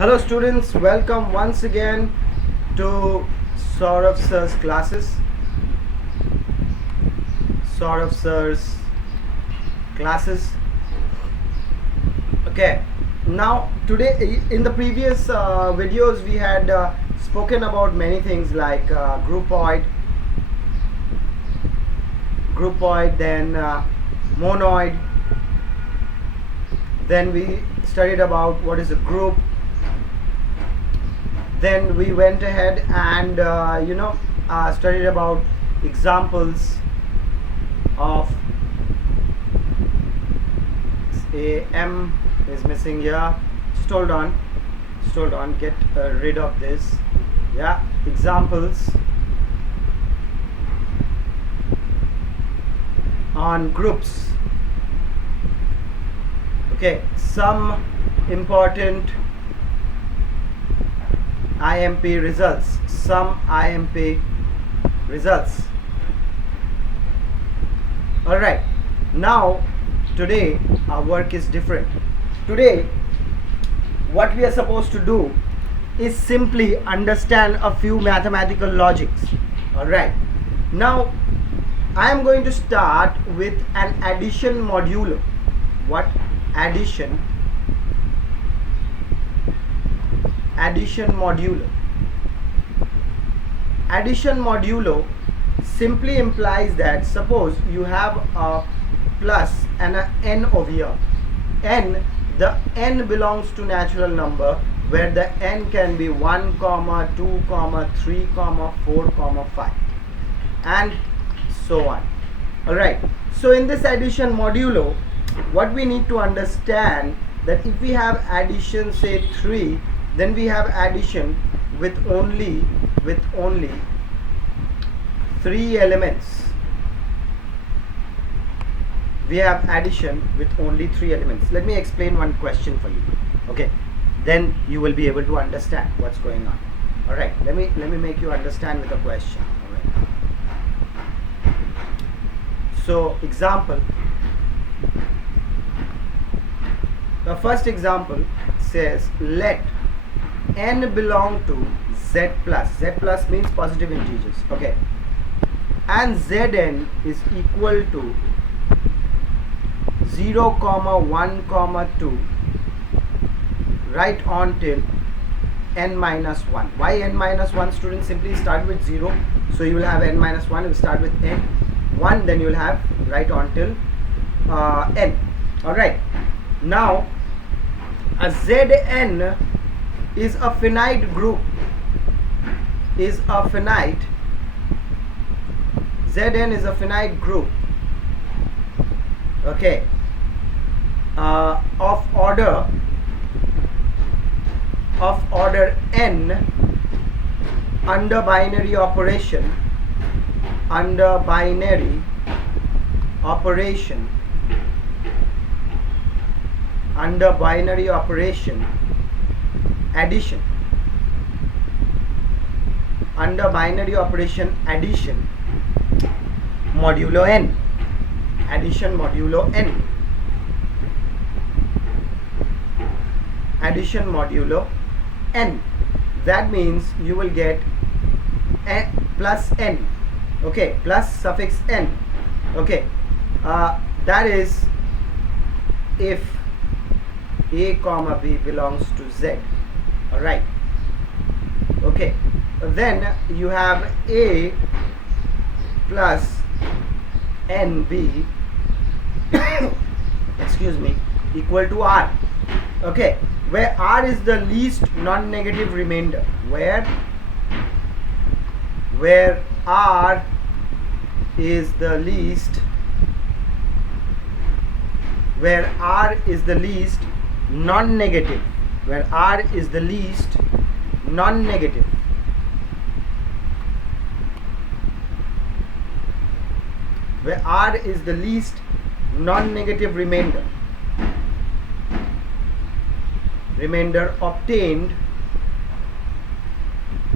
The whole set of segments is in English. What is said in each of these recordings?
Hello students, welcome once again to Sourav Sir's classes. Sourav Sir's classes. Okay, now today in the previous videos we had spoken about many things like groupoid, then monoid. Then we studied about what is a group. Then we went ahead and studied about examples of a M is missing here. Just hold on, get rid of this. Yeah, examples on groups. Okay, some important IMP results, Alright, now today our work is different. Today what we are supposed to do is simply understand a few mathematical logics. Alright, now I am going to start with an addition modulo. What? Addition modulo. Addition modulo simply implies that suppose you have a plus and an n over here. The n belongs to natural number where the n can be 1, 2, 3, 4, 5 and so on. Alright, so in this addition modulo, what we need to understand that if we have addition say 3, then we have addition with only 3 elements. We have addition with only 3 elements. Let me explain one question for you. Okay, then you will be able to understand what's going on. All right, let me make you understand with a question. All right. So example. The first example says let n belong to z plus means positive integers, okay, and zn is equal to 0, 1, 2 right on till n minus 1. Why n minus 1, students? Simply start with 0, so you will have n minus 1. You will start with n 1, then you will have right on till n. Alright, now a Zn is a finite group, Zn is a finite group, okay, of order n under binary operation addition, modulo n, addition modulo n. That means you will get plus n, okay, plus suffix n, okay, that is if a comma b belongs to z. All right, okay, then you have a plus nb excuse me, equal to r, okay, where r is the least non-negative remainder, where r is the least non-negative,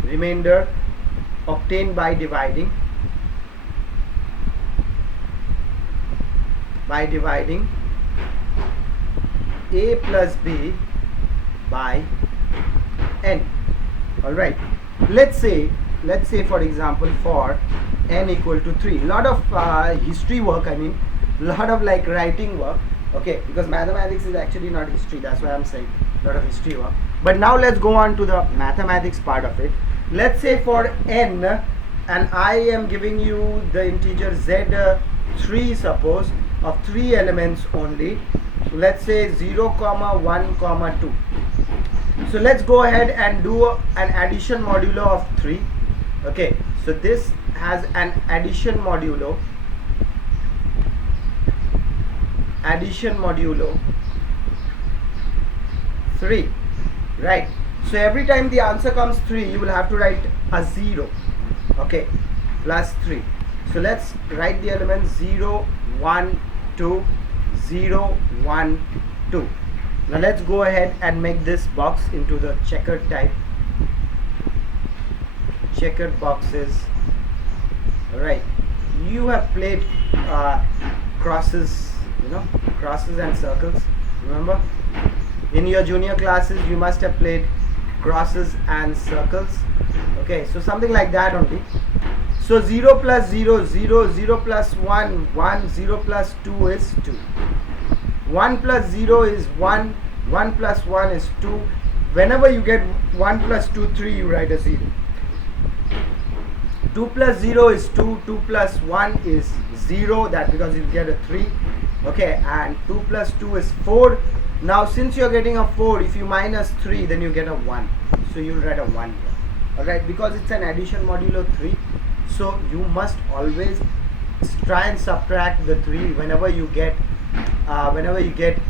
remainder obtained by dividing a plus b by n. All right, let's say for example for n equal to 3, lot of history work, I mean lot of like writing work, okay, because mathematics is actually not history, that's why I'm saying lot of history work. But now let's go on to the mathematics part of it. Let's say for n, and I am giving you the integer z3, suppose, of 3 elements only. So let's say 0, 1, 2. So let's go ahead and do an addition modulo of 3. Okay, so this has an addition modulo 3, right? So every time the answer comes 3, you will have to write a 0, okay, plus 3. So let's write the elements 0, 1, 2, 0, 1, 2. Now let's go ahead and make this box into the checkered type. Checkered boxes. Alright, you have played crosses, you know, crosses and circles, remember? In your junior classes you must have played crosses and circles. Okay, so something like that only. So 0 plus 0, 0, 0 plus 1, 1, 0 plus 2 is 2. 1 plus 0 is 1, 1 plus 1 is 2. Whenever you get 1 plus 2, 3, you write a 0. 2 plus 0 is 2, 2 plus 1 is 0, that because you get a 3. Okay, and 2 plus 2 is 4. Now since you're getting a 4, if you minus 3, then you get a 1. So you'll write a 1 here. Alright, because it's an addition modulo 3. So you must always try and subtract the 3 whenever you get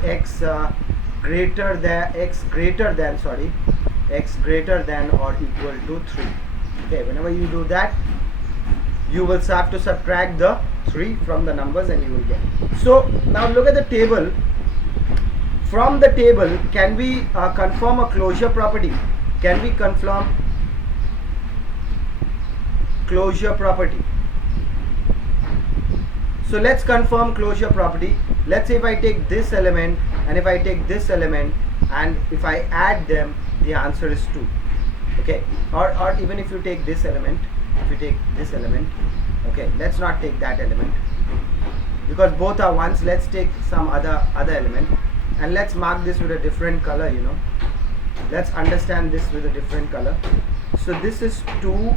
x greater than or equal to 3. Okay, whenever you do that, you will have to subtract the 3 from the numbers and you will get. So now look at the table. From the table, can we confirm a closure property? Can we confirm closure property? So let's confirm closure property. Let's say if I take this element and if I take this element and if I add them, the answer is 2. Okay, or even if you take this element, okay, let's not take that element because both are ones. Let's take some other element and let's mark this with a different color, you know. Let's understand this with a different color. So this is 2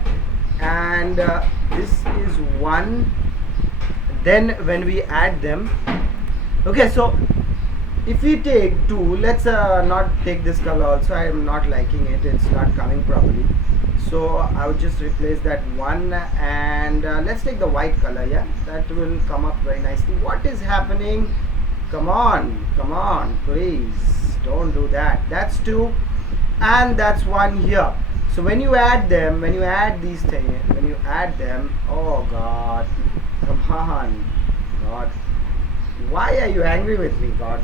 and this is 1. Then when we add them, okay, so if we take 2, let's not take this color also. I am not liking it, it's not coming properly. So I would just replace that 1 and let's take the white color. Yeah, that will come up very nicely. What is happening? Come on, please don't do that. That's 2 and that's 1 here. So when you add them, when you add these things, when you add them, oh God, come on, God, why are you angry with me, God?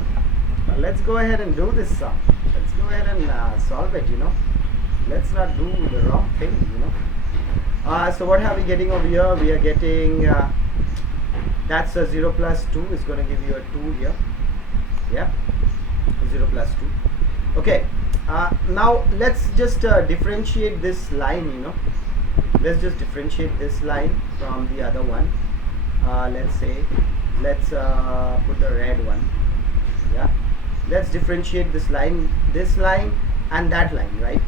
Let's go ahead and do this sum. Let's go ahead and solve it, you know. Let's not do the wrong thing, you know. So what are we getting over here? We are getting that's a 0 plus 2 is going to give you a 2 here. Yeah, 0 plus 2. Okay, now let's just differentiate this line, you know. Let's just differentiate this line from the other one. Let's put the red one. Yeah, let's differentiate this line and that line, right?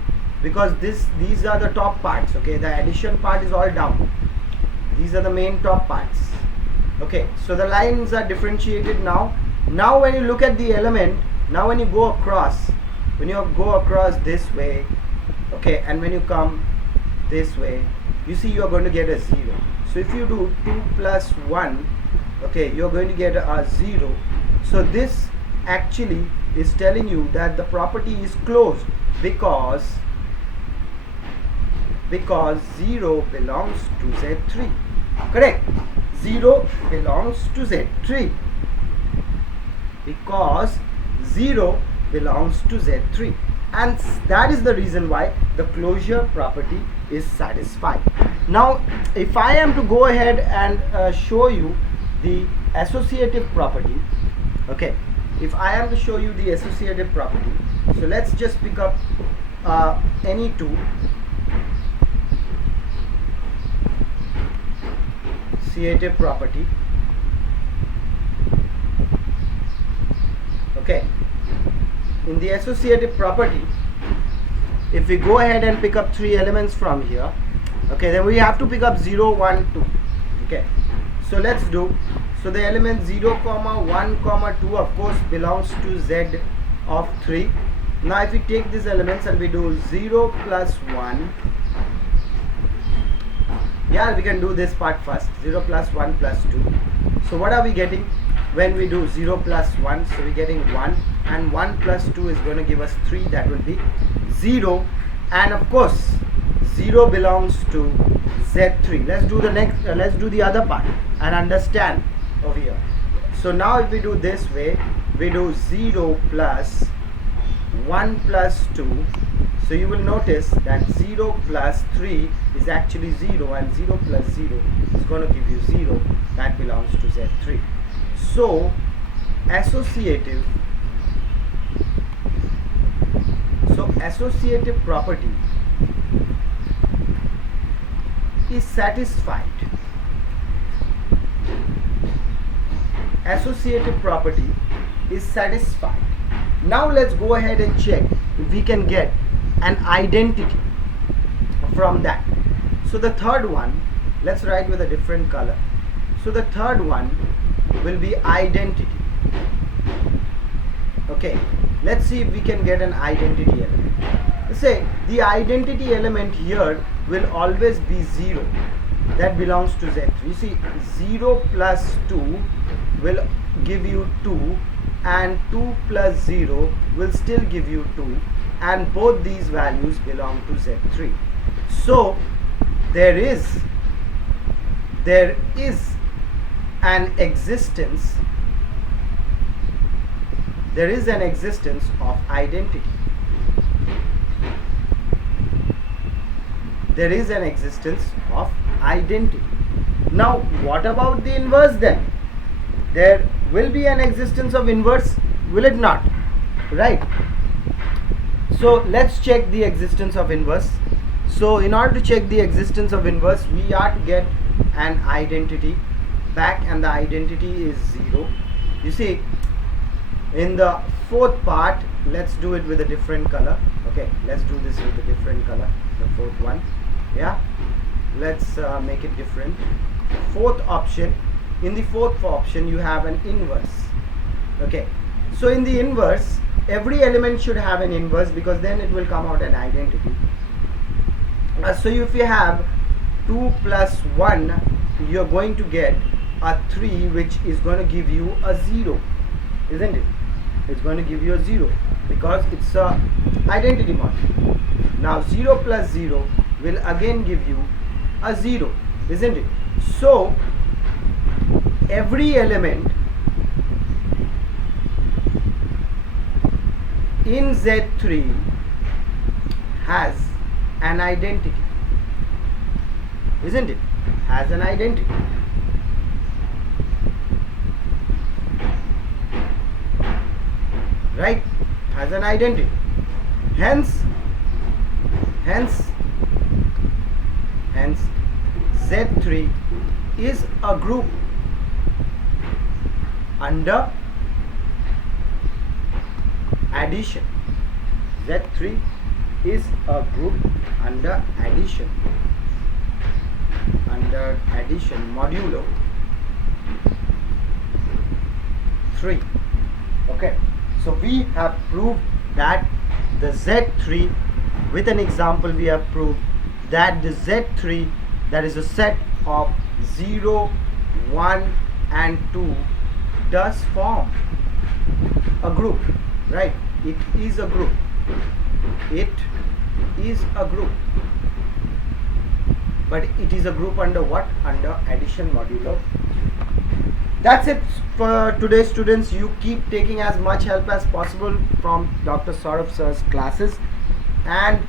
Because these are the top parts. Okay, the addition part is all down. These are the main top parts. Okay, so the lines are differentiated now. Now when you look at the element, now when you go across this way, okay, and when you come this way, you see you are going to get a 0. So if you do 2 plus 1, okay, you're going to get a 0. So this actually is telling you that the property is closed because 0 belongs to Z3. Correct? 0 belongs to Z3 because 0 belongs to Z3, and that is the reason why the closure property is satisfied. Now if I am to go ahead and show you the associative property, okay, if I am to show you the associative property, so let's just pick up any two associative property. Okay, in the associative property, if we go ahead and pick up three elements from here, okay, then we have to pick up 0, 1, 2. Okay, so let's do. So the element 0, 1, 2 of course belongs to Z of 3. Now if we take these elements and we do 0 plus 1, yeah, we can do this part first. 0 plus 1 plus 2. So what are we getting when we do 0 plus 1? So we're getting 1, and 1 plus 2 is going to give us 3. That will be 0, and of course 0 belongs to Z3. Let's do the next. Let's do the other part and understand over here. So now if we do this way, we do 0 plus 1 plus 2. So you will notice that 0 plus 3 is actually 0, and 0 plus 0 is going to give you 0. That belongs to Z3. So associative property is satisfied. Associative property is satisfied. Now let's go ahead and check if we can get an identity from that. So the third one, let's write with a different color. So the third one will be identity. Okay, let's see if we can get an identity element. Let's say the identity element here will always be 0. That belongs to Z3. You see, 0 plus 2 will give you 2, and 2 plus 0 will still give you 2, and both these values belong to Z3. So there is an existence of identity. There is an existence of identity. Now what about the inverse then? There will be an existence of inverse, will it not? Right. So let's check the existence of inverse. So in order to check the existence of inverse, we are to get an identity back, and the identity is 0. You see, in the fourth part, let's do it with a different color. Okay, let's do this with a different color, the fourth one. Yeah, let's make it different. Fourth option, in the fourth option you have an inverse. Okay, so in the inverse, every element should have an inverse, because then it will come out an identity. So if you have 2 plus 1, you're going to get a 3, which is going to give you a 0, isn't it? It's going to give you a 0 because it's a identity model. Now 0 plus 0 will again give you a 0, isn't it? So every element in Z3 has an identity, isn't it? Has an identity. Right? Has an identity. Hence Z3 is a group under addition. Z3 is a group under addition. Under addition, modulo 3. Okay, so we have proved that the Z3, with an example we have proved that the Z3, that is a set of 0, 1 and 2, does form a group, right? It is a group. It is a group. But it is a group under what? Under addition modulo. That's it for today, students. You keep taking as much help as possible from Dr. Sourav Sir's classes, and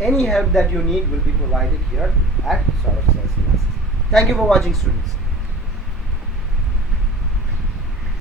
any help that you need will be provided here at Sourav Sir's classes. Thank you for watching, students.